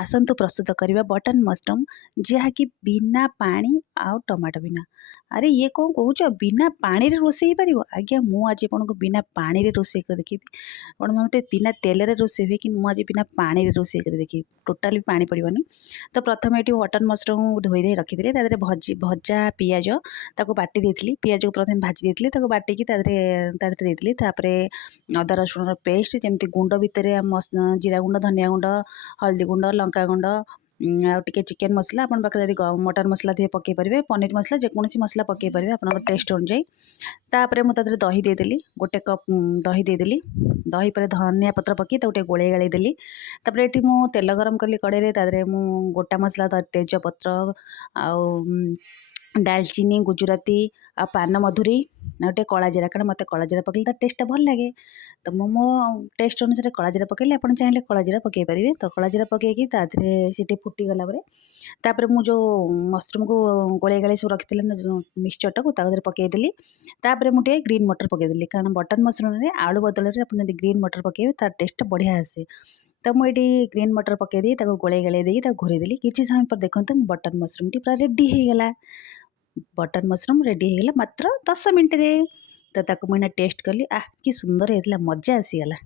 आसतु प्रस्तुत करवा button mushroom जहाँकि बिना पानी आउ टमाटो बिना। अरे ये कौन कौच बिना पानी रे रोषे पार आज्ञा मुझे आपन को बिना पानी रे रोषे कर देखी कौन मत बिना तेल रे रोषे हुए कि मुझे बिना पानी रे रोषे कर देखी टोटाली पानी पड़ोनी। तो प्रथम ये बटन मशरूम धोई दे रखी तादेह भजा पिज ताको बाटी देती पिज को प्रथम भाजी देती बाटिकी देती अदा रसुण पेस्ट जमी गुंड भितर जीरा गुंड धनिया गुंड हल्दी गुंड लंका गुंड आउे चिकेन मसला आप पाखे मटन मसला थे पकई पारे पनीर मसला जेकोसी मसला पकई पारे आप टेस्ट अनुजाई। तापर मुझे दही देदेली गोटे कप दही देदेली दही पर धनिया पत्र पकई गोटे गोले गाड़ी देली। तापर ये मु तेल गरम कली कड़े तादे मु गोटा मसला तेजपत्र आउ डालचीनी गुजराती आ पान मधुरी गोटे कला जीरा कारण मत कला जीरा पकड़े तो टेस्ट भल लगे। तो मो टेस्ट अनुसार कला जीरा पकड़े आप चाहिए कला जीरा पकई पारे। तो कला जीरा पकईकि सीटे फुटी गलापर मुझे मशरूम को गोले गाड़ी सब रखी मिक्सचर टाक पकईदेली। तापर मुझे ग्रीन मटर पकईदेली कारण बटन मशरूम में आलू बदल में आप ग्रीन मटर पकईबे तार टेस्ट बढ़िया आसे। तो मुझे ग्रीन मटर पकईदी गोले गाड़ी देगी घोरीदेली किसी समय पर देखते बटन मशरूम टी पूरा रेडी हो गला। बटन मशरूम रेडी हो गला मात्र 10 मिनट रे। तो मुझे टेस्ट कली कि सुंदर होता मजा आसीगला।